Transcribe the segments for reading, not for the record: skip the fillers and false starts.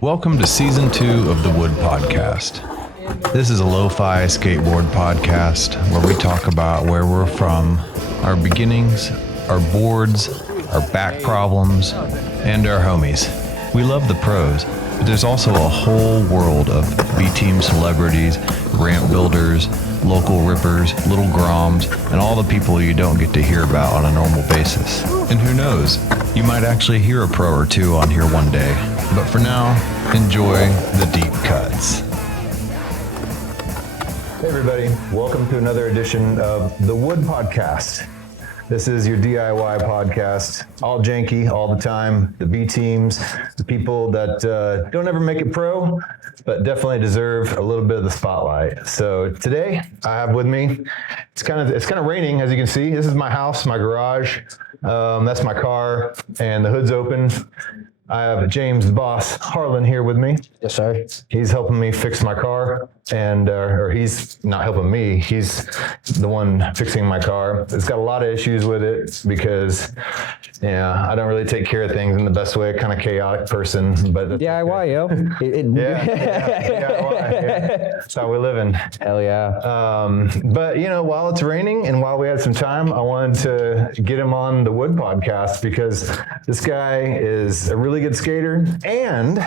Welcome to Season 2 of the Wood Podcast. This is a lo-fi skateboard podcast where we talk about where we're from, our beginnings, our boards, our back problems, and our homies. We love the pros, but there's also a whole world of B-team celebrities, ramp builders, local rippers, little groms, and all the people you don't get to hear about on a normal basis. And who knows, you might actually hear a pro or two on here one day. But for now, enjoy the deep cuts. Hey everybody, welcome to another edition of the Wood Podcast. This is your DIY podcast, all janky all the time, the B teams, the people that don't ever make it pro, but definitely deserve a little bit of the spotlight. So today I have with me, it's kind of raining, as you can see. This is my house, my garage. That's my car, and the hood's open. I have James, the boss, Harlan here with me. Yes, sir. He's helping me fix my car, and or he's not helping me. He's the one fixing my car. It's got a lot of issues with it because, yeah, I don't really take care of things in the best way. Kind of chaotic person, but DIY, yo. DIY. Yeah. That's how we're living. Hell yeah. But you know, while it's raining and while we had some time, I wanted to get him on the Wood Podcast because this guy is a really good skater and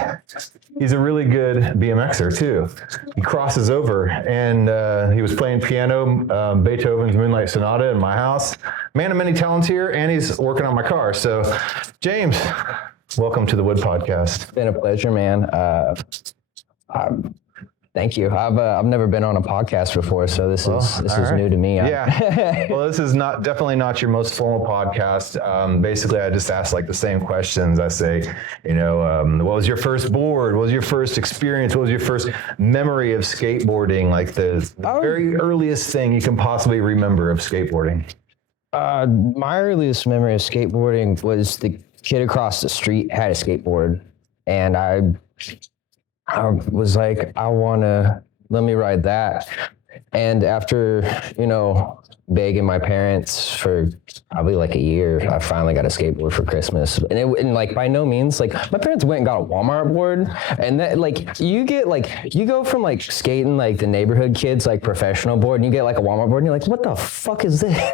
he's a really good BMXer too. He crosses over, and he was playing piano, Beethoven's Moonlight Sonata in my house. Man of many talents here, and he's working on my car. So, James, welcome to the Wood Podcast. It's been a pleasure, man. Thank you. I've never been on a podcast before, so this is new to me. Yeah. Well, this is definitely not your most formal podcast. Basically, I just ask like the same questions. I say, you know, what was your first board? What was your first experience? What was your first memory of skateboarding? Like the very earliest thing you can possibly remember of skateboarding. My earliest memory of skateboarding was the kid across the street had a skateboard, and I was like, let me ride that. And after, you know, begging my parents for probably like a year, I finally got a skateboard for Christmas. And like, by no means, like, my parents went and got a Walmart board. And that, like, you go from like skating like the neighborhood kids, like professional board, and you get like a Walmart board, and you're like, what the fuck is this?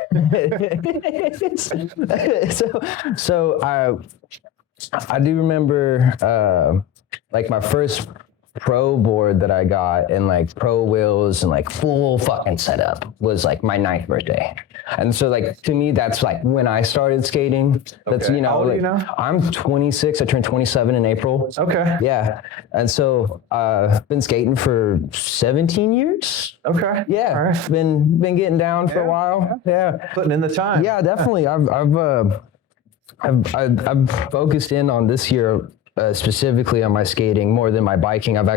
so I do remember, like my first pro board that I got and like pro wheels and like full fucking setup was like my 9th birthday. And so like to me, that's like when I started skating. That's, you know, how old are you like, now? I'm 26. I turned 27 in April. Okay. Yeah. And so I've been skating for 17 years. Okay. Yeah. All right. Been getting down for a while. Yeah. Putting in the time. Yeah, definitely. I've focused in on this year specifically on my skating more than my biking. I've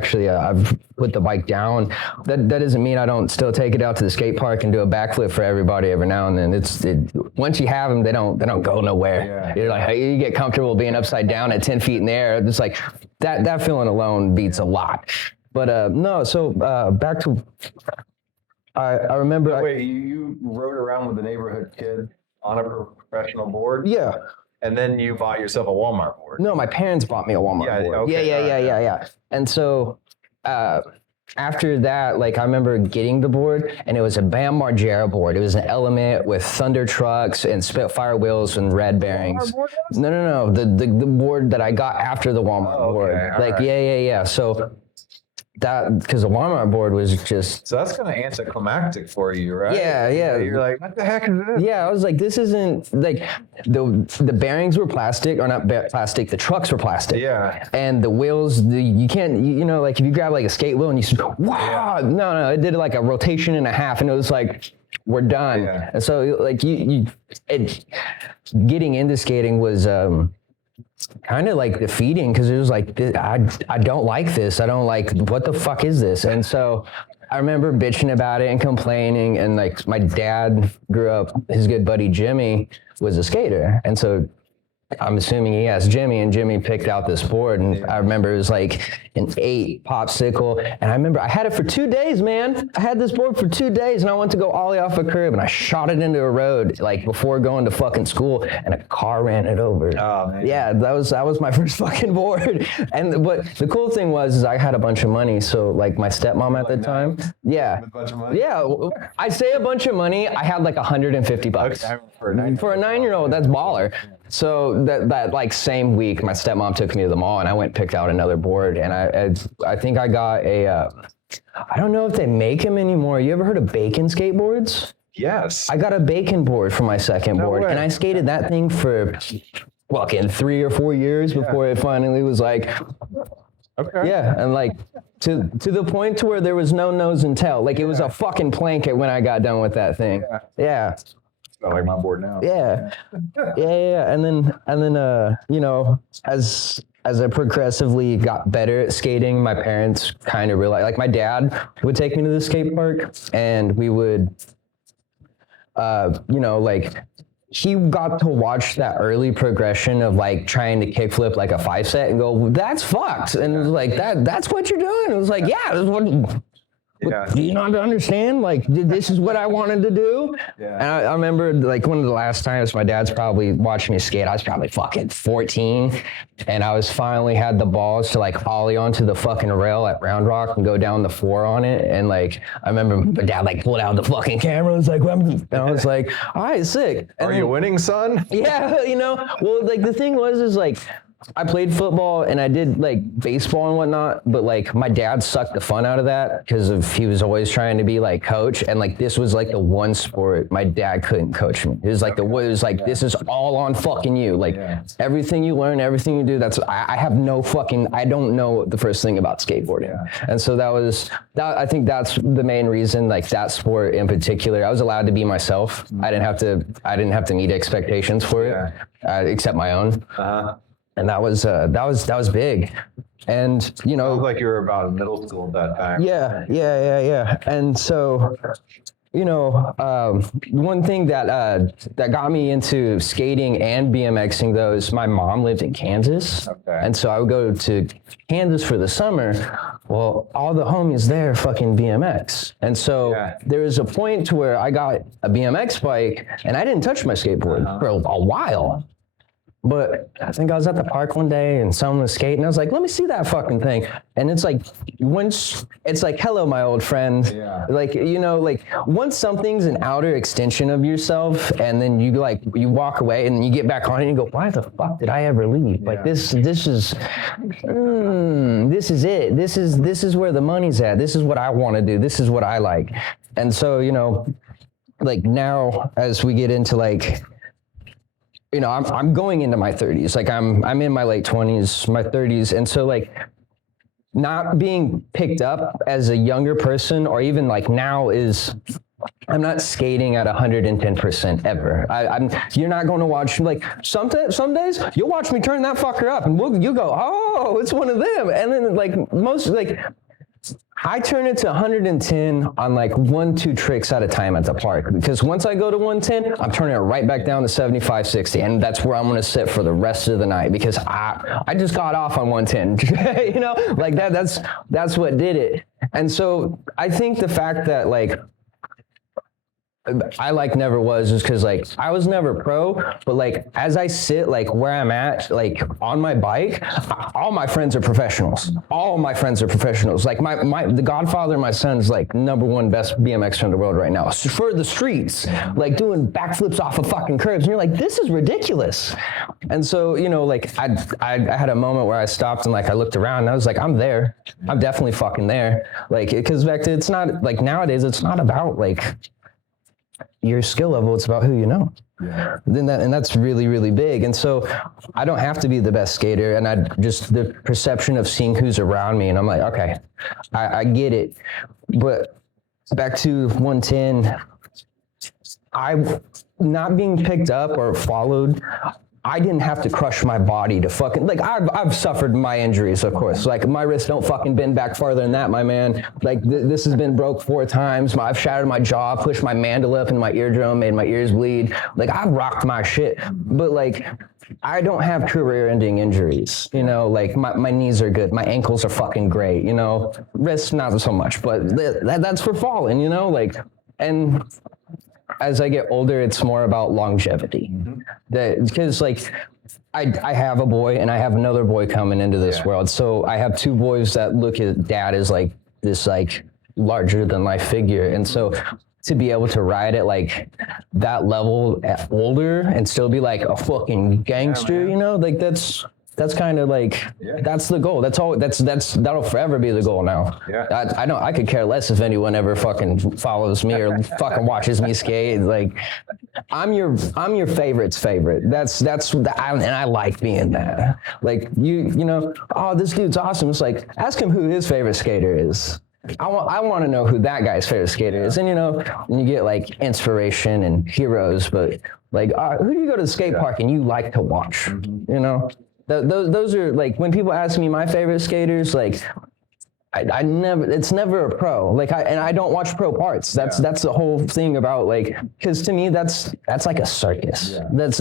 put the bike down. That doesn't mean I don't still take it out to the skate park and do a backflip for everybody every now and then. Once you have them, they don't go nowhere. Yeah. You're like, hey, you get comfortable being upside down at 10 feet in the air. It's like that feeling alone beats a lot. But no, so back to I remember. Wait, you rode around with the neighborhood kid on a professional board? Yeah. And then you bought yourself a Walmart board. No, my parents bought me a Walmart board. Okay. Yeah. And so after that, like I remember getting the board, and it was a Bam Margera board. It was an Element with Thunder trucks and Spitfire wheels and red bearings. No. The board that I got after the Walmart board. Like, right. Yeah. So that, because the Walmart board was just... So that's kind of anticlimactic for you, right? Yeah. You're like, what the heck is this? Yeah, I was like, this isn't, like, the bearings were plastic, or not plastic, the trucks were plastic. Yeah. And the wheels, you can't, you know, like if you grab like a skate wheel and you just, wow, no, it did like a rotation and a half, and it was like, we're done. Yeah. And so like getting into skating was, kind of like defeating, because it was like, I don't like this. I don't like, what the fuck is this? And so I remember bitching about it and complaining, and like my dad grew up, his good buddy Jimmy was a skater. And so I'm assuming he asked Jimmy, and Jimmy picked out this board. And I remember it was like an 8 popsicle. And I remember I had it for 2 days, man. I had this board for 2 days, and I went to go ollie off a curb, and I shot it into a road like before going to fucking school, and a car ran it over. Oh, man. Yeah, that was my first fucking board. And but the cool thing was is I had a bunch of money. So like my stepmom at the time, yeah, A bunch of money? yeah. I say a bunch of money. I had like $150 For a 9-year-old. That's baller. So that like same week, my stepmom took me to the mall, and I went and picked out another board, and I think I got a I don't know if they make them anymore. You ever heard of bacon skateboards? Yes. I got a bacon board for my second board, way. and I skated that thing for fucking 3 or 4 years before it finally was like, Okay. yeah, and like to the point to where there was no nose and tail. Like it was a fucking planket when I got done with that thing. Yeah. I like my board now. Yeah. Yeah. And then you know, as I progressively got better at skating, my parents kind of realized, like my dad would take me to the skate park, and we would, you know, like he got to watch that early progression of like trying to kickflip like a 5-set and go, well, that's fucked. And it was like, that's what you're doing. It was like, yeah, that's what. Yeah. Do you not understand? Like, this is what I wanted to do. Yeah. And I remember, like, one of the last times my dad's probably watching me skate, I was probably fucking 14, and I was finally had the balls to, like, ollie onto the fucking rail at Round Rock and go down the 4 on it. And, like, I remember my dad, like, pulled out the fucking camera and was like, and I was like, all right, sick. And Are you winning, son? yeah, you know, well, like, the thing was, is, like, I played football and I did like baseball and whatnot, but like my dad sucked the fun out of that because of he was always trying to be like coach, and like this was like the one sport my dad couldn't coach me. It was like this is all on fucking you. Like everything you learn, everything you do, that's I have no fucking I don't know the first thing about skateboarding. And so I think that's the main reason, like that sport in particular, I was allowed to be myself. I didn't have to meet expectations for it, except my own. And that was big. And, you know. Sounds like you were about in middle school at that time. Yeah. And so, you know, one thing that got me into skating and BMXing, though, is my mom lived in Kansas. Okay. And so I would go to Kansas for the summer. Well, all the homies there fucking BMX. And so there was a point to where I got a BMX bike, and I didn't touch my skateboard for a while. But I think I was at the park one day and someone was skating. I was like, let me see that fucking thing. And it's like, it's like, hello, my old friend. Yeah. Like, you know, like once something's an outer extension of yourself, and then you walk away and you get back on it and you go, why the fuck did I ever leave? Like this is it. This is where the money's at. This is what I want to do. This is what I like. And so, you know, like now as we get into like, you know, I'm going into my 30s. Like I'm in my late 20s, my 30s. And so like not being picked up as a younger person, or even like now, is I'm not skating at 110% ever. You're not going to watch, like some days you'll watch me turn that fucker up and you'll go, oh, it's one of them. And then like most, like I turn it to 110 on like 1-2 tricks at a time at the park, because once I go to 110, I'm turning it right back down to 75, 60, and that's where I'm going to sit for the rest of the night, because I just got off on 110, you know, like that's what did it. And so I think the fact that like I like NeverWas is because like I was never pro, but like as I sit like where I'm at, like on my bike, all my friends are professionals. All my friends are professionals. Like the godfather of my son's like #1 best BMXer in the world right now for the streets, like doing backflips off of fucking curbs. And you're like, this is ridiculous. And so, you know, like I had a moment where I stopped and like I looked around and I was like, I'm there. I'm definitely fucking there. Like, because back to, it's not like nowadays, it's not about like your skill level, it's about who you know. Yeah. And that's really, really big. And so I don't have to be the best skater, and I just, the perception of seeing who's around me, and I'm like, okay, I get it. But back to 110, I not being picked up or followed, I didn't have to crush my body to fucking, like, I've suffered my injuries, of course. Like, my wrists don't fucking bend back farther than that, my man. Like, this has been broke 4 times. I've shattered my jaw, pushed my mandible up in my eardrum, made my ears bleed. Like, I've rocked my shit. But, like, I don't have career-ending injuries, you know, like my knees are good, my ankles are fucking great, you know, wrists not so much, but that's for falling, you know, like, and as I get older, it's more about longevity. Because like, I have a boy and I have another boy coming into this world, so I have 2 boys that look at dad as like this like larger than life figure, and so to be able to ride at like that level at older and still be like a fucking gangster, you know, like that's kind of like, that's the goal. That'll forever be the goal now. I could care less if anyone ever fucking follows me or fucking watches me skate. Like, I'm your favorite's favorite. And I like being that. Like, you know, oh, this dude's awesome. It's like, ask him who his favorite skater is. I want to know who that guy's favorite skater is. And, you know, and you get like inspiration and heroes, but like, who do you go to the skate park and you like to watch? You know, those are like, when people ask me my favorite skaters, like, it's never a pro. Like, I don't watch pro parts. That's the whole thing about, like, because to me, that's like a circus. That's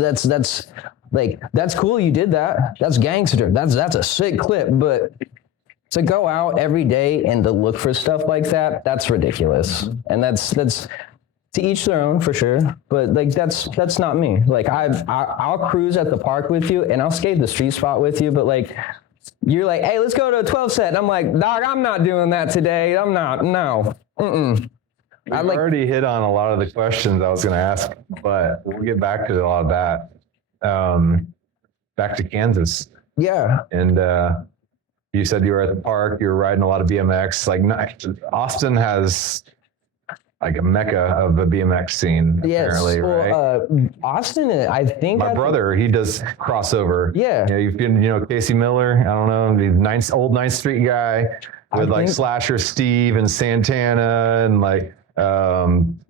like, that's cool. You did that. That's gangster. That's a sick clip, but to go out every day and to look for stuff like that, that's ridiculous. And that's to each their own, for sure. But like, that's not me. Like, I'll cruise at the park with you and I'll skate the street spot with you. But like, you're like, hey, let's go to a 12 set. And I'm like, dog, I'm not doing that today. I'm not, no. We've already hit on a lot of the questions I was going to ask, but we'll get back to a lot of that. Back to Kansas. Yeah. And, you said you were at the park, you were riding a lot of BMX. Like, Austin has like a mecca of a BMX scene, apparently, right? Austin, I think. My brother, he does crossover. Yeah. You know, you've been, you know, Casey Miller, I don't know, the old 9th Street guy with like Slasher Steve and Santana and like,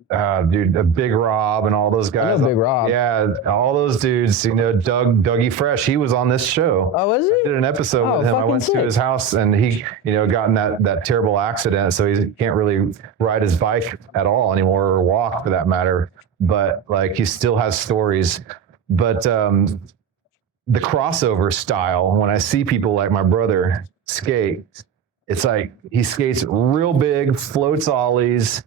Big Rob and all those guys. I know Big Rob. Yeah, all those dudes. You know, Dougie Fresh. He was on this show. Oh, was he? I did an episode with him. I went to his house, and he, you know, got in that terrible accident, so he can't really ride his bike at all anymore, or walk for that matter. But like, he still has stories. But the crossover style, when I see people like my brother skate, it's like he skates real big, floats ollies,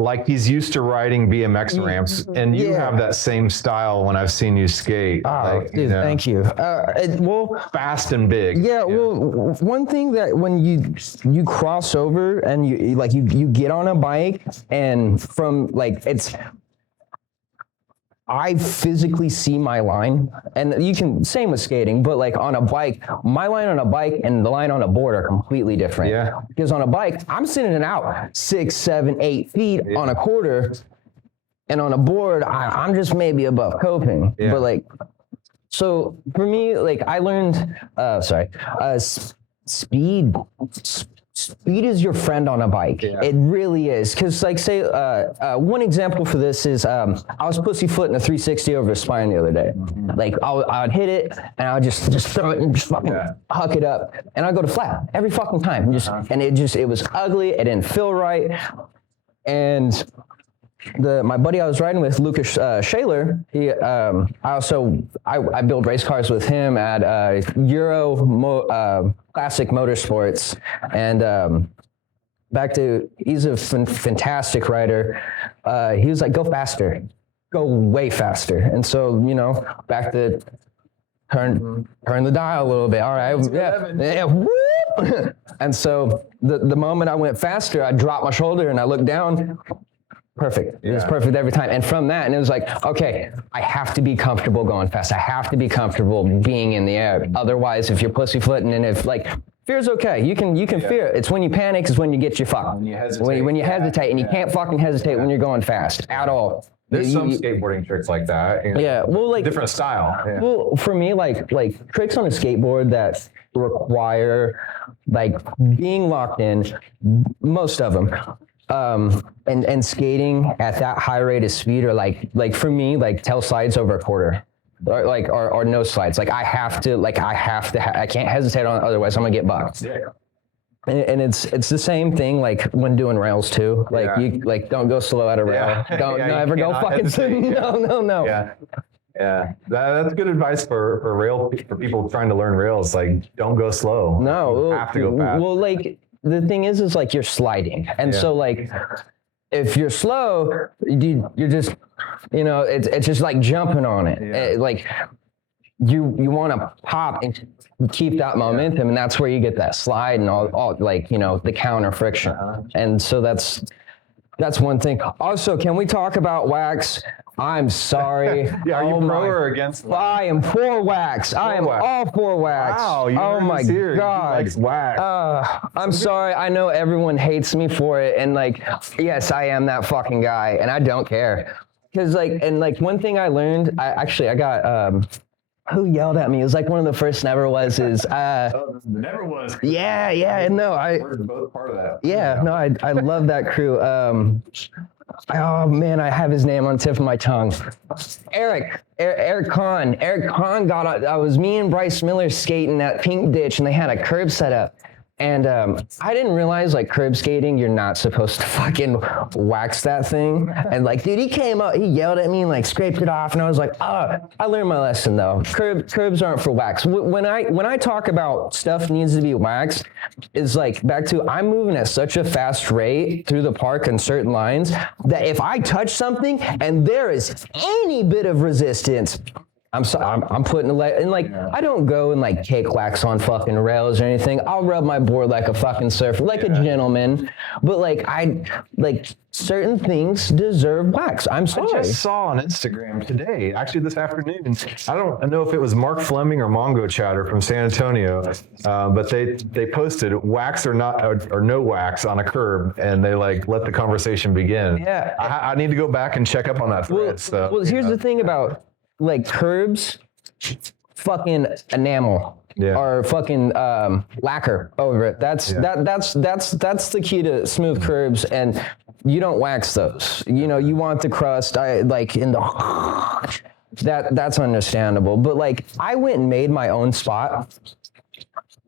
like he's used to riding BMX ramps, and you have that same style when I've seen you skate. Oh, like, dude, you know, thank you. Well, fast and big. Yeah, well, one thing that when you cross over and you get on a bike, and from like, I physically see my line, and you can, same with skating, but like on a bike, my line on a bike and the line on a board are completely different. Yeah. Because on a bike, I'm sending it out 6, 7, 8 feet on a quarter, and on a board, I'm just maybe above coping. Yeah. But like, so for me, like, I learned, speed is your friend on a bike. Yeah. It really is. Because, like, say, one example for this is I was pussyfooting a 360 over a spine the other day. Like, I'd hit it, and I'd just throw it and just fucking huck it up. And I'd go to flat every fucking time. And it was ugly. It didn't feel right. And my buddy I was riding with, Lucas Shayla, I build race cars with him at Euro Classic Motorsports, and he's a fantastic rider. He was like, go faster, go way faster. And so, you know, back to turn the dial a little bit. All right, whoop. And so the moment I went faster, I dropped my shoulder and I looked down. Perfect. It was perfect every time. And from that, and it was like, okay, I have to be comfortable going fast. I have to be comfortable being in the air. Otherwise, if you're pussyfooting, and if like, fear's okay. You can fear. It's when you panic is when you get your fucked. When you hesitate, and you can't fucking hesitate when you're going fast at all. There's some skateboarding tricks like that. You know, yeah, well, like different style. Yeah. Well, for me, like tricks on a skateboard that require like being locked in, most of them. And skating at that high rate of speed are like for me, like tail slides over a quarter. or no slides. Like I can't hesitate on it, otherwise I'm gonna get bucked. Yeah. And it's the same thing like when doing rails too. Like you don't go slow at a rail. Don't ever go fucking slow. No. Yeah, that's good advice for people trying to learn rails. Like, don't go slow. No, you have to go fast. Well, like the thing is like you're sliding, and so like if you're slow, you're just it's just like jumping on it. Like you want to pop and keep that momentum, and that's where you get that slide and all like the counter friction. And so that's one thing. Also, can we talk about wax? I'm sorry. Are you pro or against wax? I am for wax. I am all for wax. Wow, oh my God. Likes wax. I'm sorry. I know everyone hates me for it, and like, yes, I am that fucking guy, and I don't care. Because one thing I learned, I got who yelled at me? It was like one of the first NeverWas is NeverWas. Yeah. No, we're both part of that. Yeah, no, I love that crew. Oh man, I have his name on the tip of my tongue. Eric Kahn. Eric Kahn got. I was me and Bryce Miller skating that pink ditch, and they had a curb set up. And I didn't realize like curb skating, you're not supposed to fucking wax that thing. And like, dude, he came up, he yelled at me and like scraped it off, and I was like, I learned my lesson though. Curbs aren't for wax. When I talk about stuff needs to be waxed, is like back to I'm moving at such a fast rate through the park on certain lines that if I touch something and there is any bit of resistance, I'm putting I don't go and like cake wax on fucking rails or anything. I'll rub my board like a fucking surfer, like a gentleman. But like certain things deserve wax. I'm sorry. I just saw on Instagram today, actually this afternoon. I don't know if it was Mark Fleming or Mongo Chatter from San Antonio, but they posted wax or no wax on a curb, and they like let the conversation begin. Yeah. I need to go back and check up on that thread. Well, here's the thing about like curbs, fucking enamel or fucking lacquer over it. That's the key to smooth curbs, and you don't wax those. You want the crust. That's understandable. But like I went and made my own spot.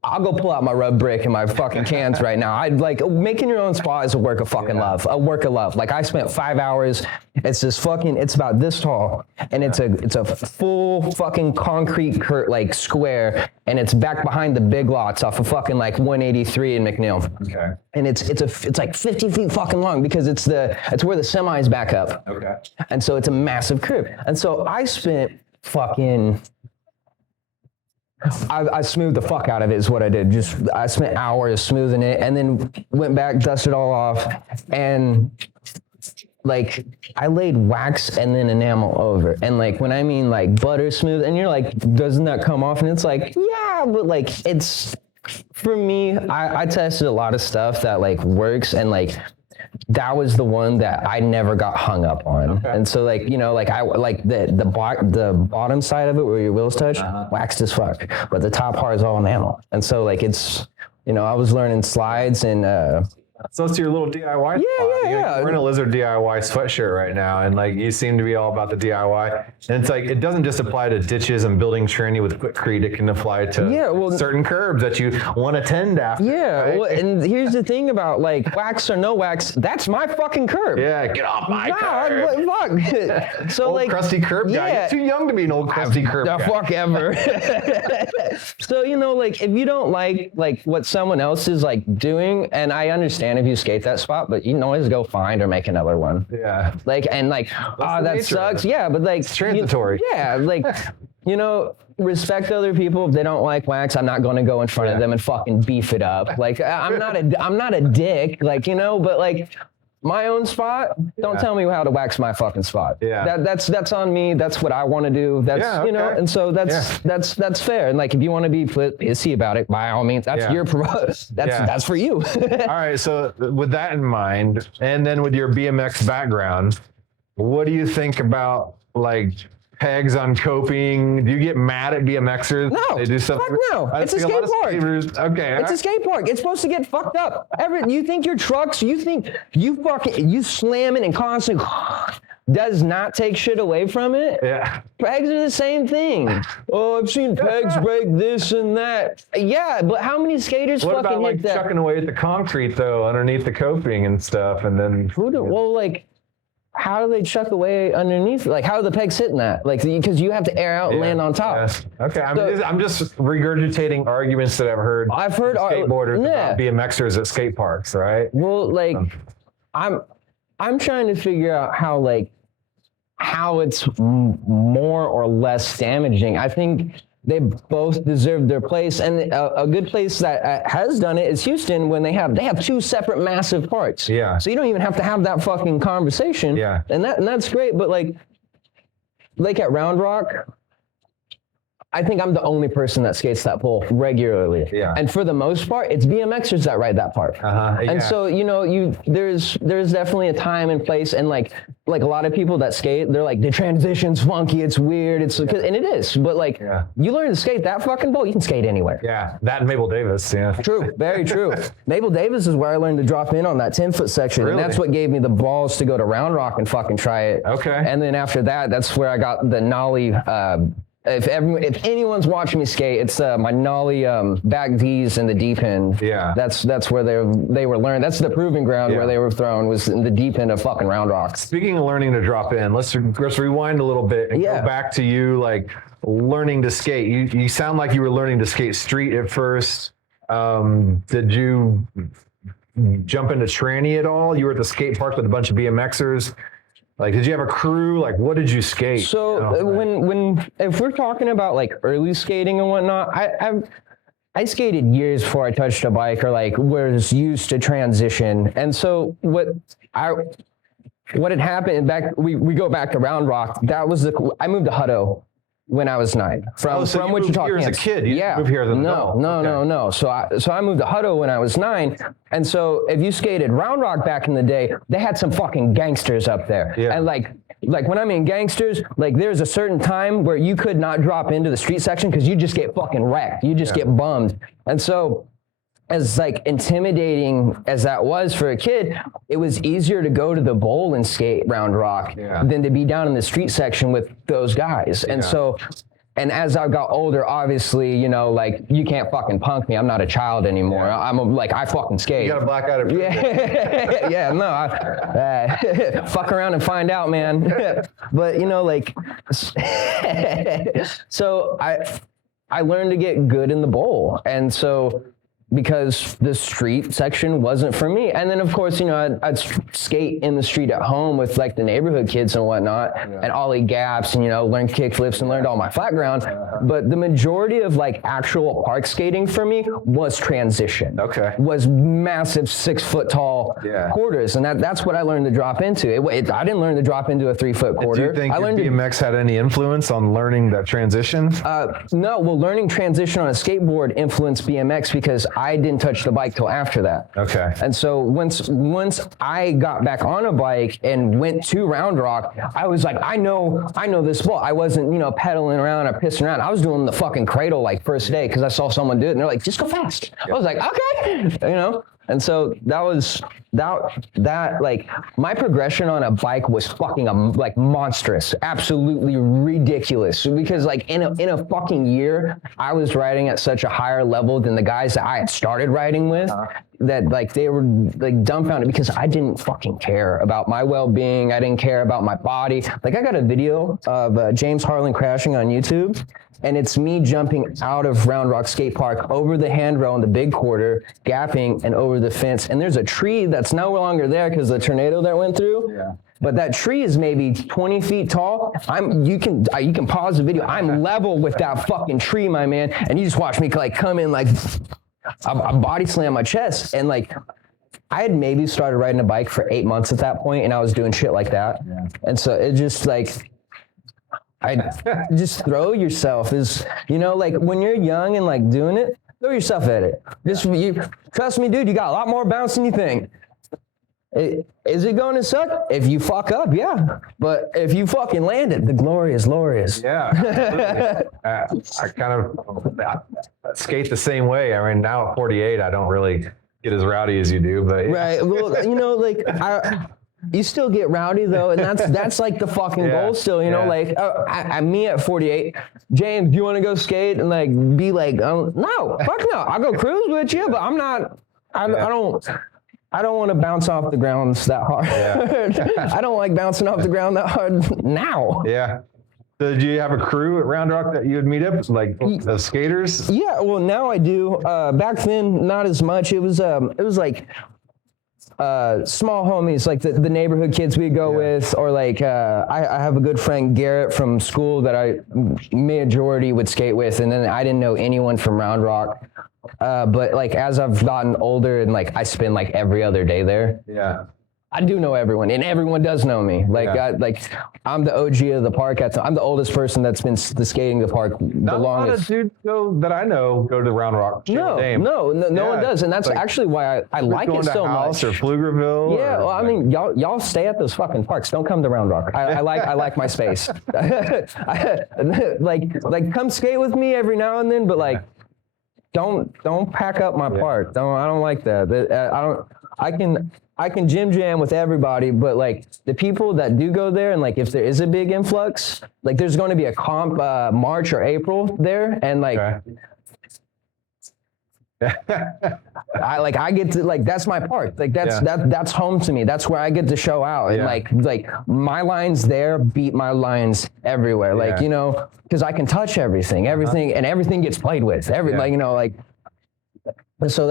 I'll go pull out my rub brick and my fucking cans right now. Making your own spot is a work of fucking love. A work of love. Like I spent 5 hours. It's about this tall, and it's a full fucking concrete square, and it's back behind the big lots off of fucking like 183 in McNeil. Okay. And it's like 50 feet fucking long because it's where the semis back up. Okay. And so it's a massive curb. And so I spent fucking. I smoothed the fuck out of it is what I did. I spent hours smoothing it, and then went back, dusted it all off, and like I laid wax and then enamel over. And like when I mean like butter smooth, and you're like, doesn't that come off? And it's like, yeah, but like it's for me, I tested a lot of stuff that like works, and like that was the one that I never got hung up on. Okay. And so like, I like the bottom side of it where your wheels touch, waxed as fuck, but the top part is all enamel. And so like it's, I was learning slides and so it's your little DIY spot. Yeah. We're in a Lizard DIY sweatshirt right now, and like you seem to be all about the DIY. And it's like it doesn't just apply to ditches and building training with Quickcrete. It can apply to certain curbs that you want to tend after. Yeah, right? Well, and here's the thing about like wax or no wax. That's my fucking curb. Yeah, get off my curb. Fuck. So old like crusty curb guy. You're too young to be an old crusty curb guy. The fuck ever. So like if you don't like what someone else is like doing, and I understand if you skate that spot, but you can always go find or make another one. Yeah. That sucks. Yeah, but like it's transitory. Respect other people. If they don't like wax, I'm not going to go in front of them and fucking beef it up. Like I'm not a dick. But like my own spot, don't tell me how to wax my fucking spot. Yeah. That's on me. That's what I want to do. That's and so that's fair. And like if you want to be pissy about it, by all means, that's your that's for you. All right. So with that in mind, and then with your BMX background, what do you think about like pegs on coping? Do you get mad at BMXers? No. They do stuff. Fuck no. It's a skateboard. Okay. It's a skateboard. It's supposed to get fucked up. You think your trucks, you think you slamming and constantly does not take shit away from it. Yeah. Pegs are the same thing. Oh, I've seen pegs break this and that. Yeah, but how many skaters What fucking about like hit that? chucking away at the concrete though, underneath the coping and stuff, and then Well, like, how do they chuck away underneath? Like, how are the pegs hitting that? Like, because you have to air out and land on top. Yes. Okay, I'm just regurgitating arguments that I've heard from skateboarders about BMXers at skate parks, right? Well, like, I'm trying to figure out how it's more or less damaging. I think they both deserve their place, and a good place that has done it is Houston, when they have two separate massive parts. Yeah. So you don't even have to have that fucking conversation. Yeah. And that's great, but like at Round Rock, I think I'm the only person that skates that pole regularly. Yeah. And for the most part, it's BMXers that ride that park. Yeah. And so, you know, there's definitely a time and place, and like a lot of people that skate, they're like, the transition's funky, it's weird, and it is. But like, you learn to skate that fucking pole, you can skate anywhere. Yeah, that and Mabel Davis, yeah. True, very true. Mabel Davis is where I learned to drop in on that 10-foot section, Really? and that's what gave me the balls to go to Round Rock and fucking try it. Okay. And then after that, that's where I got the nollie. If anyone's watching me skate, it's my nollie back D's in the deep end. Yeah. That's where they were learned. That's the proving ground where they were thrown, was in the deep end of fucking Round Rock. Speaking of learning to drop in, let's rewind a little bit and go back to you, like learning to skate. You sound like you were learning to skate street at first. Did you jump into tranny at all? You were at the skate park with a bunch of BMXers. Like, did you have a crew? Like, what did you skate? So if we're talking about like early skating and whatnot, I skated years before I touched a bike or like was used to transition. And so what had happened back, we go back to Round Rock. I moved to Hutto when I was 9 from Wichita, Kansas. As a kid, you moved here as an adult. No. So I moved to Hutto when I was 9, and so if you skated Round Rock back in the day, they had some fucking gangsters up there, and like when I mean gangsters, like there's a certain time where you could not drop into the street section because you just get fucking wrecked, you just get bummed, and so. As like intimidating as that was for a kid, it was easier to go to the bowl and skate Round Rock than to be down in the street section with those guys. And so, and as I got older, obviously, you know, like you can't fucking punk me. I'm not a child anymore. I fucking skate. You got a black eye to fuck around and find out, man. But you know, like, so I learned to get good in the bowl, and so. Because the street section wasn't for me. And then of course, you know, I'd skate in the street at home with like the neighborhood kids and whatnot, and ollie gaps and, you know, learned kick flips and learned all my flat ground. But the majority of like actual park skating for me was transition. Okay. Was massive 6 foot tall quarters. And that's what I learned to drop into. I didn't learn to drop into a 3 foot quarter. Do you think BMX had any influence on learning that transition? No, well, learning transition on a skateboard influenced BMX because I didn't touch the bike till after that. Okay. And so once I got back on a bike and went to Round Rock, I was like, I know this ball. I wasn't, you know, pedaling around or pissing around. I was doing the fucking cradle like first day because I saw someone do it and they're like, just go fast. I was like, okay, you know. And so that was that like my progression on a bike was fucking like monstrous, absolutely ridiculous. Because like in a fucking year, I was riding at such a higher level than the guys that I had started riding with. That like they were like dumbfounded because I didn't fucking care about my well-being. I didn't care about my body. Like I got a video of James Harlan crashing on YouTube. And it's me jumping out of Round Rock Skate Park over the handrail in the big quarter, gapping and over the fence. And there's a tree that's no longer there because the tornado that went through. Yeah. But that tree is maybe 20 feet tall. You can pause the video. I'm level with that fucking tree, my man. And you just watch me like come in like a body slam my chest. And like I had maybe started riding a bike for 8 months at that point, and I was doing shit like that. Yeah. And so it just like. I just throw yourself is, you know, like when you're young and like doing it, throw yourself at it. Trust me, dude, you got a lot more bounce than you think. Is it going to suck? If you fuck up, yeah. But if you fucking land it, the glory is glorious. Yeah. I kind of skate the same way. I mean, now at 48, I don't really get as rowdy as you do, but. Right. Well, you know, like you still get rowdy though, and that's like the fucking goal still, you know, like me at 48, James, do you want to go skate? And like be like, no, fuck no, I'll go cruise with you, but I'm not, I don't want to bounce off the ground that hard. I don't like bouncing off the ground that hard now. Yeah. So did you have a crew at Round Rock that you would meet up, like the skaters? Yeah, well now I do. Back then, not as much. It was like small homies, like the neighborhood kids we'd go with, or like I have a good friend Garrett from school that I majority would skate with, and then I didn't know anyone from Round Rock. But like as I've gotten older and like I spend like every other day there. Yeah. I do know everyone, and everyone does know me. Like, I'm the OG of the park. I'm the oldest person that's been skating the park the longest. Not a lot of dudes that I know go to Round Rock. No one does, and that's like, actually why I like it so much. Or Pflugerville. Yeah, well, I mean, y'all stay at those fucking parks. Don't come to Round Rock. I like my space. like come skate with me every now and then, but like, don't pack up my park. I don't like that. I can gym jam with everybody, but like the people that do go there, and like if there is a big influx, like there's going to be a comp March or April there, and like I get to, like, that's my park, like that's home to me. That's where I get to show out, and like my lines there beat my lines everywhere, like, you know, because I can touch everything, and everything gets played with, like, you know, like, so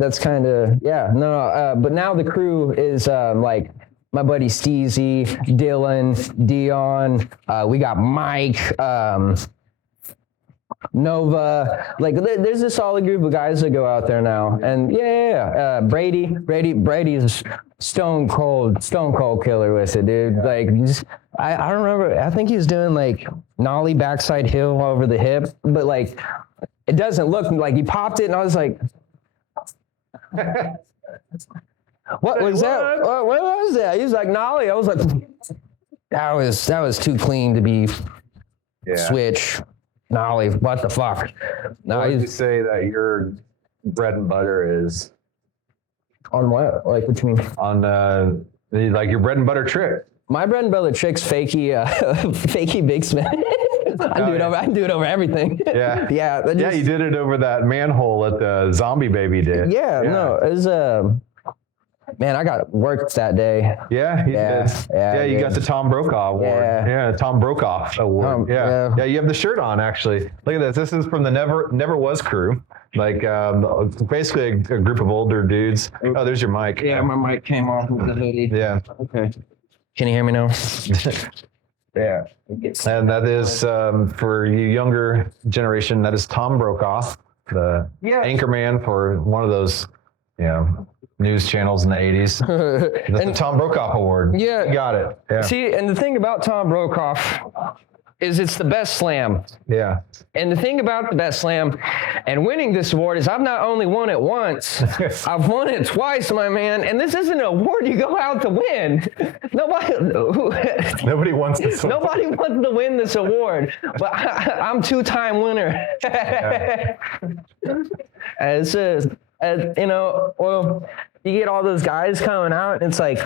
that's kind of, but now the crew is like my buddy Steezy, Dylan, Dion, we got Mike, Nova, like there's a solid group of guys that go out there now. And Brady is a stone cold killer with it, dude. Like I remember, I think he was doing like nollie backside hill over the hip, but like it doesn't look like he popped it, and I was like, what was that? What was that? He was like nollie. I was like, that was too clean to be switch nollie. What the fuck? No, you say that your bread and butter is on what? Like, what you mean? On like your bread and butter trick. My bread and butter trick's fakey big spin. I do it over everything. Yeah. You did it over that manhole that the zombie baby did. No, it was man, I got worked that day. Yeah, you did. Yeah, you got the Tom Brokaw award. Yeah, Tom Brokaw award. Yeah, you have the shirt on, actually. Look at this. This is from the NeverWas crew. Like basically a group of older dudes. Oh, there's your mic. Yeah, my mic came off with the hoodie. Yeah. Okay. Can you hear me now? Yeah. And that is, for you younger generation, that is Tom Brokaw, the anchor man for one of those, news channels in the 80s. The Tom Brokaw Award. Yeah. You got it. Yeah. See, and the thing about Tom Brokaw is it's the best slam. Yeah. And the thing about the best slam and winning this award is I've not only won it once, I've won it twice, my man. And this isn't an award you go out to win. Nobody wants this award. Nobody wants to win this award, but I'm two-time winner. It's just, you get all those guys coming out, and it's like,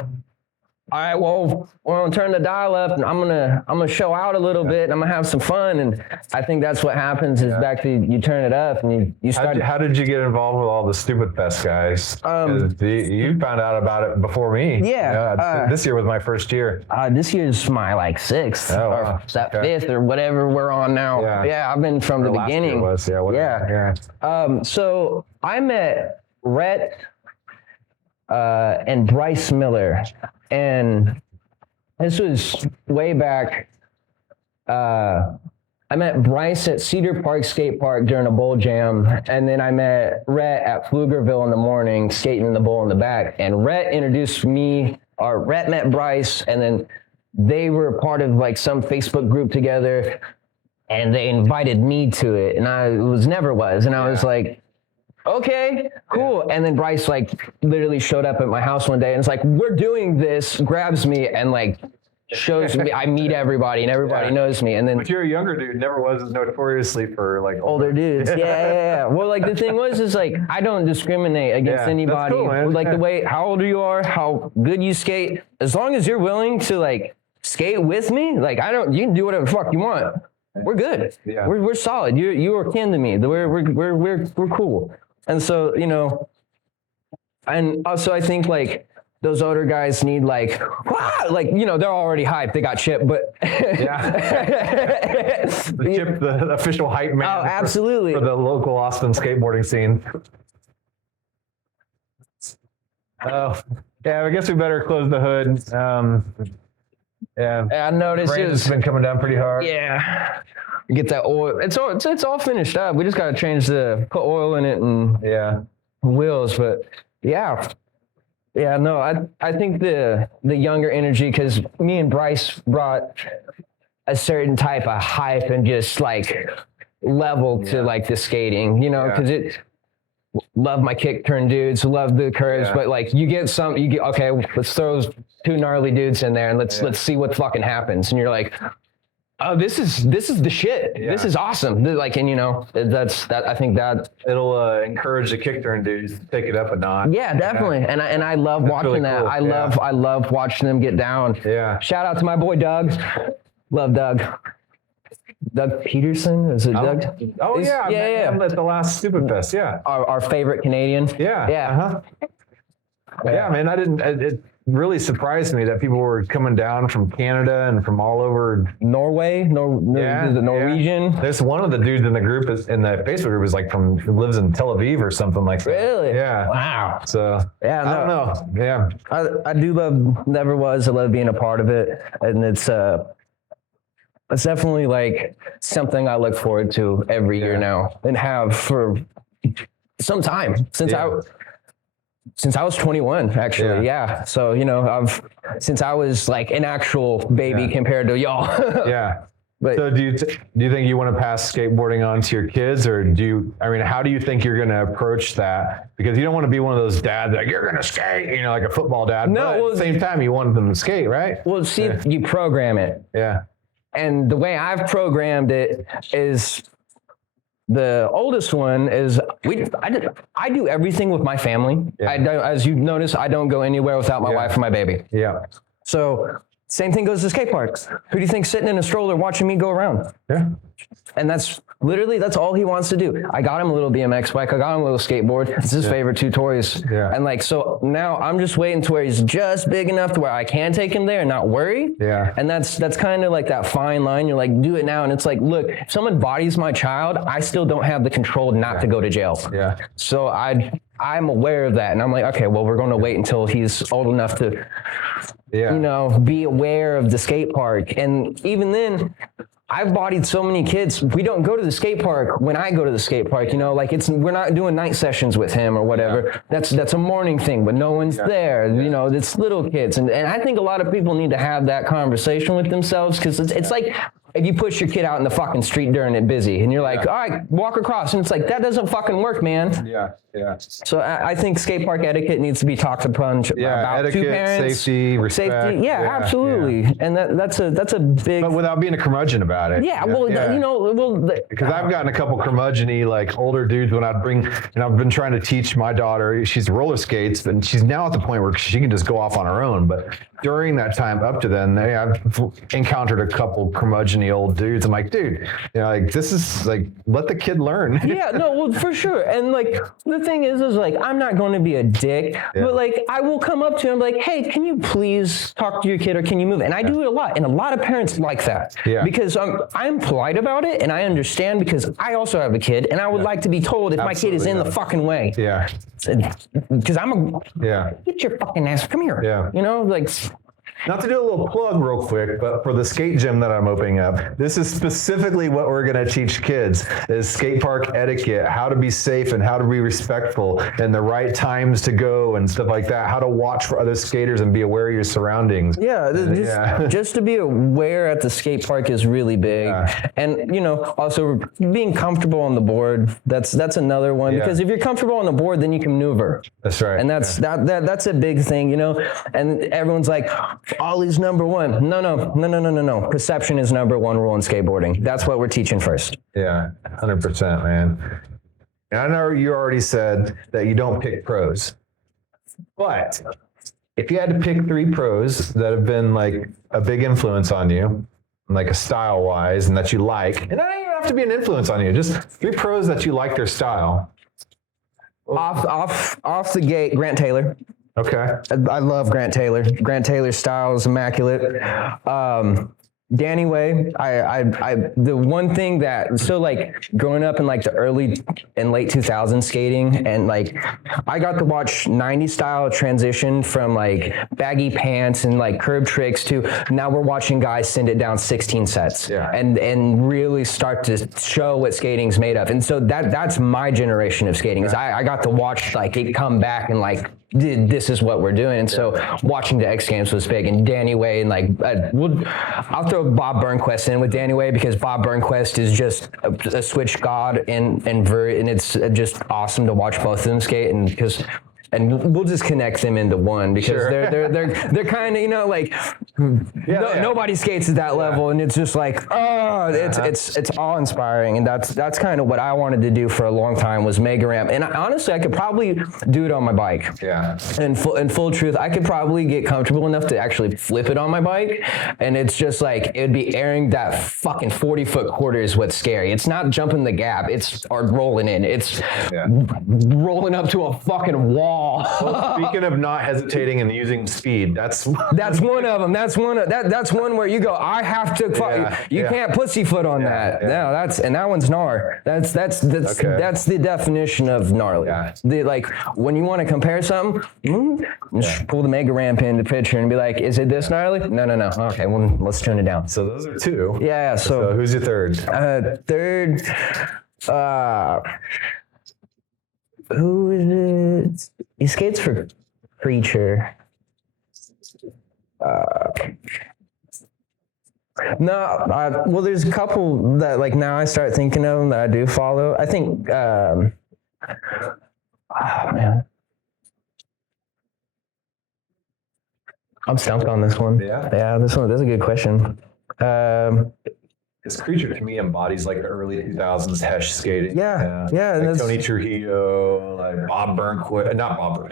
all right, well, we're gonna turn the dial up, and I'm gonna show out a little bit, and I'm gonna have some fun. And I think that's what happens is back to you turn it up, and you start. How did you get involved with all the Stupid Fest guys? You found out about it before me. Yeah. This year was my first year. This year's my sixth or fifth or whatever we're on now. Yeah, I've been from the beginning. Last year was, so I met Rhett and Bryce Miller. And this was way back. I met Bryce at Cedar Park Skate Park during a bowl jam. And then I met Rhett at Pflugerville in the morning, skating in the bowl in the back. And Rhett introduced me, or Rhett met Bryce, and then they were part of like some Facebook group together, and they invited me to it. And I was NeverWas. And I was like, okay, cool. And then Bryce like literally showed up at my house one day and it's like, we're doing this, grabs me and like shows me, I meet everybody and everybody knows me. And then but you're a younger dude. NeverWas is notoriously for like older dudes. Yeah. Well, like the thing was is like I don't discriminate against anybody. Cool, man. Like the way how old you are, how good you skate. As long as you're willing to like skate with me, like you can do whatever the fuck you want. We're good. Yeah. We're solid. You are kin to me. We're cool. And so, you know, and also I think like those older guys need like, you know, they're already hyped. They got Chip, but Chip, the official hype man. Oh, absolutely. For the local Austin skateboarding scene. Oh, yeah. I guess we better close the hood. Yeah. I noticed it's been coming down pretty hard. Yeah. Get that oil. It's all finished up. We just got to put oil in it and wheels. But yeah. Yeah, no, I think the younger energy, because me and Bryce brought a certain type of hype and just like level to like the skating, you know, because love my kick turn dudes, love the curves, but like you get okay, let's throw those two gnarly dudes in there and let's see what fucking happens. And you're like, oh, this is the shit. Yeah. This is awesome. Like, and you know, I think that it'll encourage the kick turn dudes to take it up a notch. Yeah, definitely. Yeah. And I love watching really that. Cool. I love watching them get down. Yeah. Shout out to my boy Doug. Love Doug. Doug Peterson, is it Doug? Oh yeah. I'm at the last Stupid Fest. Yeah. Our favorite Canadian. Yeah. Yeah. Yeah, man. It really surprised me that people were coming down from Canada and from all over Norway, the Norwegian. Yeah. There's one of the dudes in the group in the Facebook group is like lives in Tel Aviv or something like that. Really? Yeah. Wow. So I don't know. Yeah. I do love NeverWas. I love being a part of it, and it's definitely like something I look forward to every year now, and have for some time since I was 21, actually. Yeah. So, you know, since I was like an actual baby compared to y'all. Yeah. But so do you think you want to pass skateboarding on to your kids, or how do you think you're going to approach that? Because you don't want to be one of those dads like, you're going to skate, you know, like a football dad. No. But at the same time, you want them to skate, right? Well, see, you program it. Yeah. And the way I've programmed it is, the oldest one is I do everything with my family. Yeah. As you notice, I don't go anywhere without my wife or my baby. Yeah. So same thing goes to skate parks. Who do you think's sitting in a stroller watching me go around? Yeah. And that's all he wants to do. I got him a little BMX bike. I got him a little skateboard. It's his favorite two toys. Yeah. And like, so now I'm just waiting to where he's just big enough to where I can take him there and not worry. Yeah. And that's kind of like that fine line. You're like, do it now. And it's like, look, if someone bodies my child, I still don't have the control not to go to jail. Yeah. So I'm aware of that. And I'm like, okay, well, we're going to wait until he's old enough to, you know, be aware of the skate park. And even then, I've bodied so many kids. We don't go to the skate park when I go to the skate park, you know, like we're not doing night sessions with him or whatever. Yeah. That's a morning thing, but no one's there. You know, it's little kids. And I think a lot of people need to have that conversation with themselves, because it's like if you push your kid out in the fucking street during it busy and you're like, all right, walk across. And it's like, that doesn't fucking work, man. Yeah. Yeah. So I think skate park etiquette needs to be talked upon about etiquette, two parents. safety, respect. Yeah, absolutely. Yeah. And that's a big. But without being a curmudgeon about it. Yeah, well, you know, because I've gotten a couple curmudgeon-y, like older dudes when I've been trying to teach my daughter. She's roller skates, and she's now at the point where she can just go off on her own. But during that time up to then, I've encountered a couple curmudgeon-y old dudes. I'm like, dude, you know, like this is like, let the kid learn. Yeah, no, well, for sure. And like the thing is like, I'm not going to be a dick, but like I will come up to him like, hey, can you please talk to your kid, or can you move? And I do it a lot, and a lot of parents like that because I'm polite about it, and I understand, because I also have a kid, and I would like to be told if my kid is in the fucking way. Yeah. Because get your fucking ass, come here. Yeah. You know, like. Not to do a little plug real quick, but for the skate gym that I'm opening up, this is specifically what we're going to teach kids, is skate park etiquette, how to be safe and how to be respectful, and the right times to go and stuff like that, how to watch for other skaters and be aware of your surroundings. Yeah, just to be aware at the skate park is really big. Yeah. And, you know, also being comfortable on the board, that's another one, because if you're comfortable on the board, then you can maneuver. That's right. And that's a big thing, you know, and everyone's like, Ollie's number one. No. Perception is number one rule in skateboarding. That's what we're teaching first. Yeah, 100%, man. And I know you already said that you don't pick pros, but if you had to pick 3 pros that have been like a big influence on you, like a style wise, and that you like, and that doesn't even have to be an influence on you, just 3 pros that you like their style. Off the gate, Grant Taylor. Okay. I love Grant Taylor. Grant Taylor's style is immaculate. Danny Way, the one thing that, so like growing up in like the early and late 2000s skating, and like I got to watch 90s style transition from like baggy pants and like curb tricks to now we're watching guys send it down 16 sets and really start to show what skating's made of. And so that's my generation of skating is I got to watch like it come back and like, this is what we're doing. And so watching the X Games was big, and Danny Way, and like I'll throw Bob Burnquist in with Danny Way because Bob Burnquist is just a switch god and it's just awesome to watch both of them skate, and we'll just connect them into one because they're kind of, you know, like nobody skates at that level, and it's just like it's awe inspiring, and that's kind of what I wanted to do for a long time was mega ramp. And honestly, I could probably do it on my bike. Yeah. And full truth, I could probably get comfortable enough to actually flip it on my bike, and it's just like it'd be airing that fucking 40-foot quarter is what's scary. It's not jumping the gap, or rolling in. It's rolling up to a fucking wall. Well, speaking of not hesitating and using speed, that's one of them. That's one where you go, I have to. You can't pussyfoot on that. No, that one's gnar. That's the definition of gnarly. Yeah. Like when you want to compare something, just pull the mega ramp into the picture and be like, is it this gnarly? No. Okay, well, let's tune it down. So those are 2. Yeah. So who's your third? Third. Who is it? He skates for Preacher. Well, there's a couple that like now I start thinking of them that I do follow. I think, man. I'm stumped on this one. Yeah, that's a good question. This Creature to me embodies like the early 2000s Hesh skating. Yeah. Like Tony Trujillo, like Bob Burnquist, not Bob,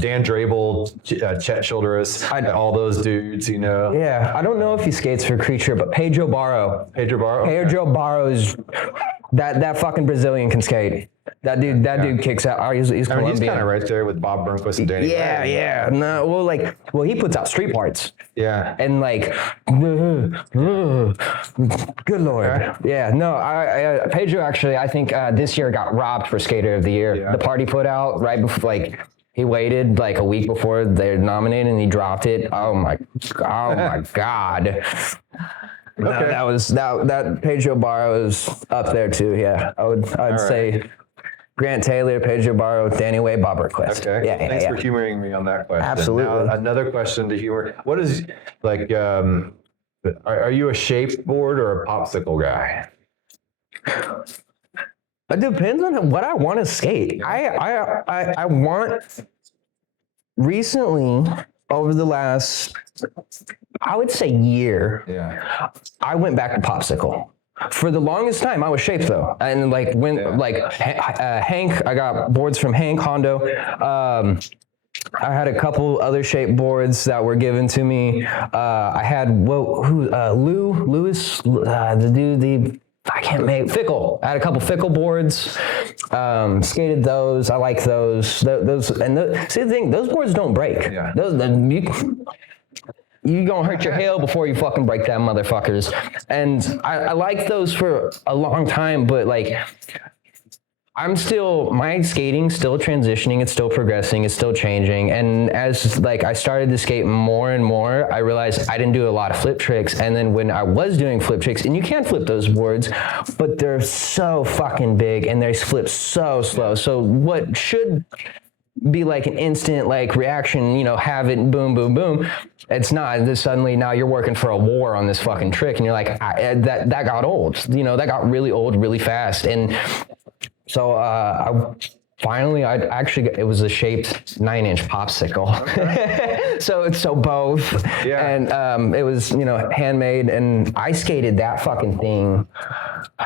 Dan Drabel, Chet Childress, all those dudes, you know. Yeah, I don't know if he skates for Creature, but Pedro Barro. Pedro Barro is that fucking Brazilian can skate. That dude kicks out. He's Colombian. He's kind of right there with Bob Burnquist and Danny. Yeah. No, well, he puts out street parts. Yeah. And like, good Lord. Yeah. No, Pedro actually, I think this year got robbed for Skater of the Year. Yeah. The part he put out right before, like, he waited like a week before they're nominated and he dropped it. Oh my God. No, that Pedro Barro is up there too. Yeah, I'd say Grant Taylor, Pedro Barro, Danny Way, Bob Burnquist. Okay. Thanks for humoring me on that question. Absolutely. Now, another question to humor. What is like? Are you a shapeboard or a popsicle guy? It depends on what I want to skate. I want recently over the last, I would say year, I went back to popsicle. For the longest time, I was shaped though, and like Hank, I got boards from Hank Hondo. I had a couple other shape boards that were given to me. I had Lewis, the dude, I can't make Fickle. I had a couple Fickle boards, skated those. I like those. See the thing, those boards don't break. Yeah. You gonna hurt your heel before you fucking break that motherfuckers. And I like those for a long time, but like my skating's still transitioning, it's still progressing, it's still changing. And as like I started to skate more and more, I realized I didn't do a lot of flip tricks. And then when I was doing flip tricks, and you can flip those boards, but they're so fucking big and they flip so slow. So what should be like an instant like reaction, have it boom, boom, boom. It's not. This suddenly now you're working for a war on this fucking trick, and you're like, that got old. That got really old really fast. And so finally, it was a shaped 9-inch popsicle. Okay. so both. Yeah. And it was, handmade, and I skated that fucking thing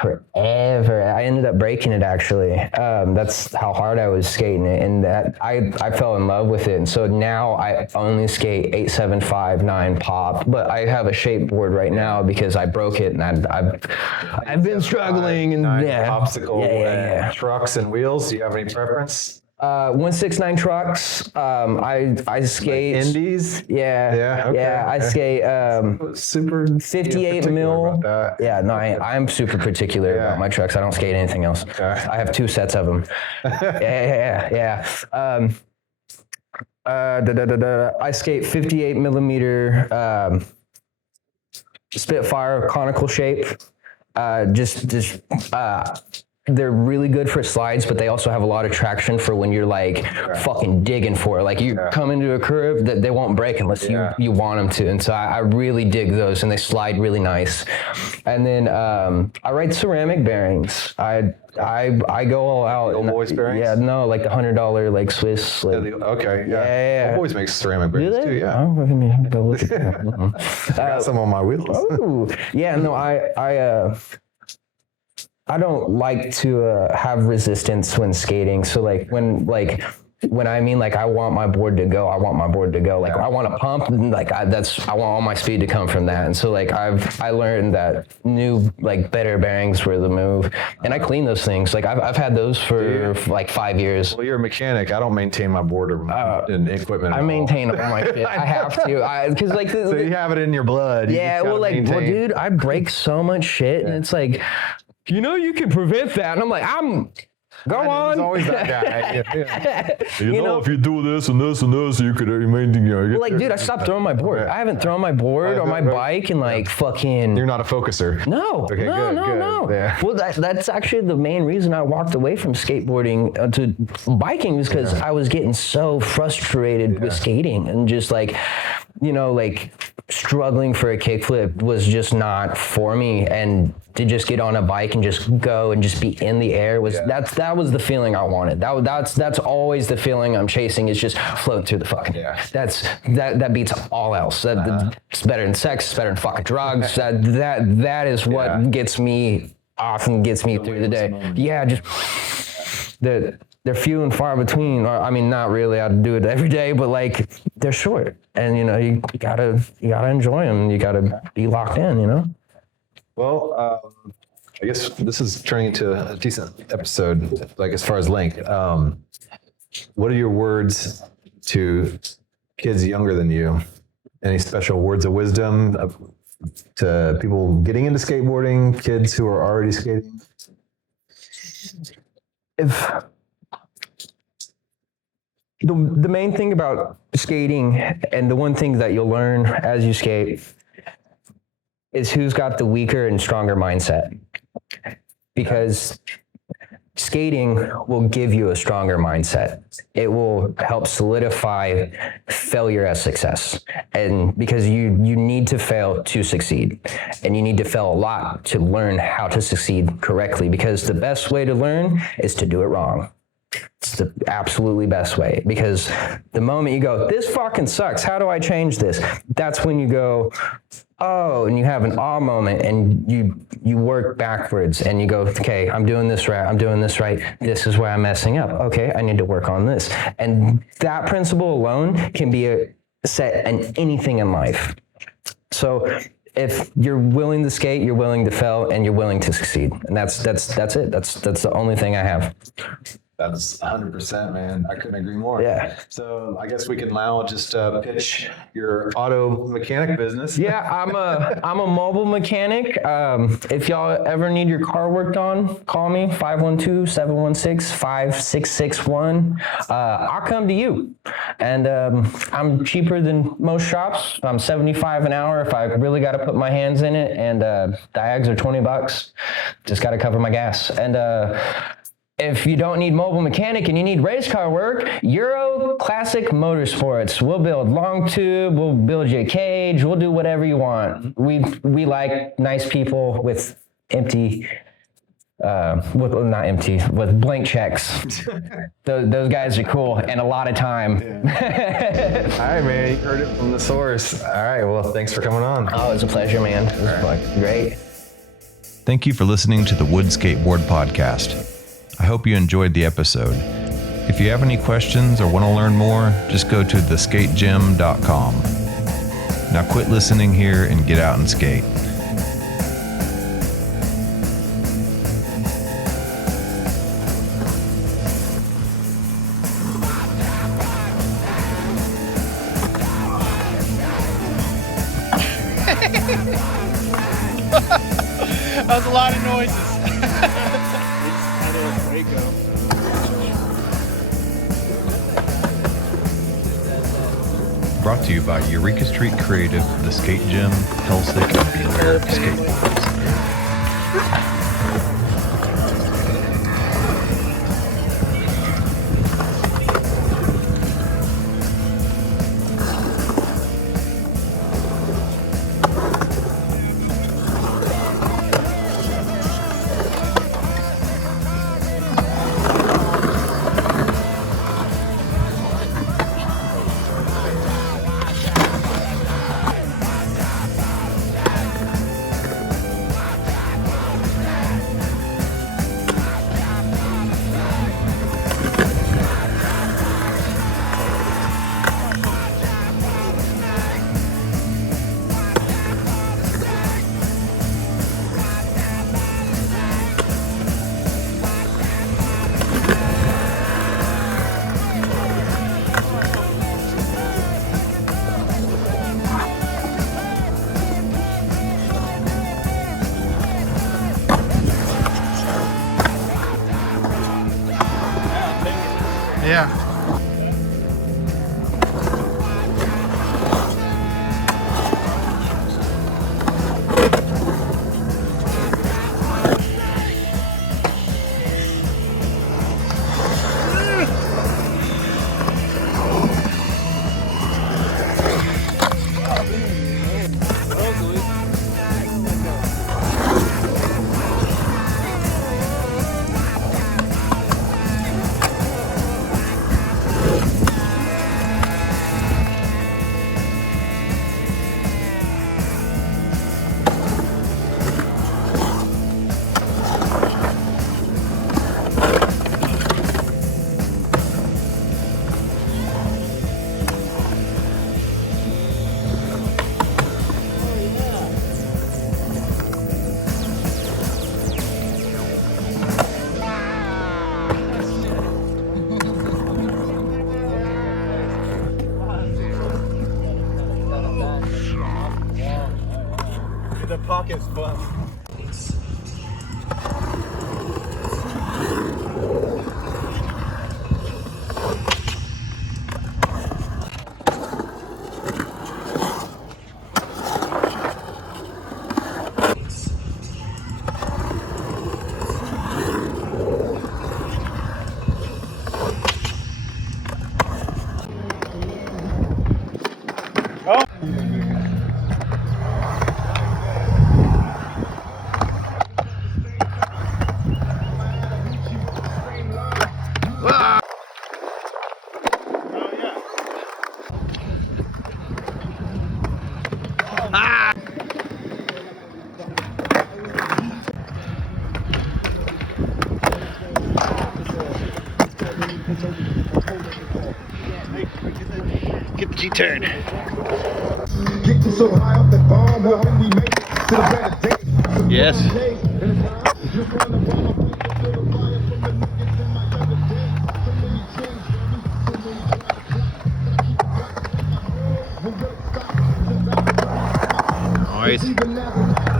forever. I ended up breaking it, actually. That's how hard I was skating it, and that I fell in love with it. And so now I only skate 875 9 pop, but I have a shape board right now because I broke it, and I've been struggling. And popsicle, trucks and wheels. Do you have any preference? 169 trucks. I skate like indies. Yeah. I skate super 58 mil. Yeah, no, I'm super particular about my trucks. I don't skate anything else. Okay. I have 2 sets of them. Yeah. I skate 58 millimeter Spitfire conical shape. They're really good for slides, but they also have a lot of traction for when you're like fucking digging for it. Like you come into a curve that they won't break unless you want them to. And so I really dig those, and they slide really nice. And then I ride ceramic bearings. I go all out. Old Boys bearings? Yeah, no, like the $100 like Swiss. Like, yeah. Old Boys makes ceramic bearings too. Yeah. I got some on my wheels. Oh, yeah. No, I don't like to have resistance when skating. So when I mean like I want my board to go, I want my board to go. Like I want to pump, like I want all my speed to come from that. And so like I learned that new like better bearings were the move, and I clean those things. Like I've had those for like 5 years. Well, you're a mechanic. I don't maintain my board and equipment. I maintain all my shit. I have to, because like so you have it in your blood. Yeah, well, dude, I break so much shit, and it's like, you can prevent that. And I'm like, go on. There's always that guy. If you do this and this and this, you could maintain. Dude, I stopped throwing my board. I haven't thrown my board or my bike in like fucking. You're not a focuser. No. Okay, no. Yeah. Well, that's actually the main reason I walked away from skateboarding to biking, was because I was getting so frustrated with skating, and just like, struggling for a kickflip was just not for me. And to just get on a bike and just go and just be in the air that was the feeling I wanted. That's always the feeling I'm chasing, is just floating through the fucking air. That beats all else. It's better than sex. It's better than fucking drugs. That is what gets me off and gets me through the day. Yeah, just they're few and far between. Or, I mean, not really. I do it every day, but like they're short, and you gotta enjoy them. You gotta be locked in. Well, I guess this is turning into a decent episode, like as far as length. What are your words to kids younger than you? Any special words of wisdom to people getting into skateboarding, kids who are already skating? The main thing about skating, and the one thing that you'll learn as you skate, is who's got the weaker and stronger mindset. Because skating will give you a stronger mindset. It will help solidify failure as success. And because you need to fail to succeed. And you need to fail a lot to learn how to succeed correctly, because the best way to learn is to do it wrong. It's the absolutely best way, because the moment you go, this fucking sucks, how do I change this? That's when you go, oh, and you have an awe moment, and you work backwards, and you go, okay, I'm doing this right. This is where I'm messing up. Okay, I need to work on this. And that principle alone can be a set in anything in life. So if you're willing to skate, you're willing to fail, and you're willing to succeed. And that's it. That's the only thing I have. That's 100%, man. I couldn't agree more. Yeah. So I guess we can now just pitch your auto mechanic business. Yeah, I'm a mobile mechanic. If y'all ever need your car worked on, call me, 512-716-5661. I'll come to you. And I'm cheaper than most shops. I'm $75 an hour if I really got to put my hands in it. And diags are $20. Just got to cover my gas. And if you don't need mobile mechanic and you need race car work, Euro Classic Motorsports. We'll build long tube, we'll build you a cage, we'll do whatever you want. We like nice people with empty not empty, with blank checks. Those guys are cool, and a lot of time. Yeah. All right, man, you heard it from the source. All right, well, thanks for coming on. Oh, it was a pleasure, man. It was like, great. Thank you for listening to the Wood Skateboard Podcast. I hope you enjoyed the episode. If you have any questions or want to learn more, just go to theskategym.com. Now quit listening here and get out and skate. That was a lot of noises. It's kind of like Waco. Brought to you by Eureka Street Creative, The Skate Gym, Hellstick, and Beware Skateboards. Yeah. The pocket's fun. Get the G-turn. Yes. Nice.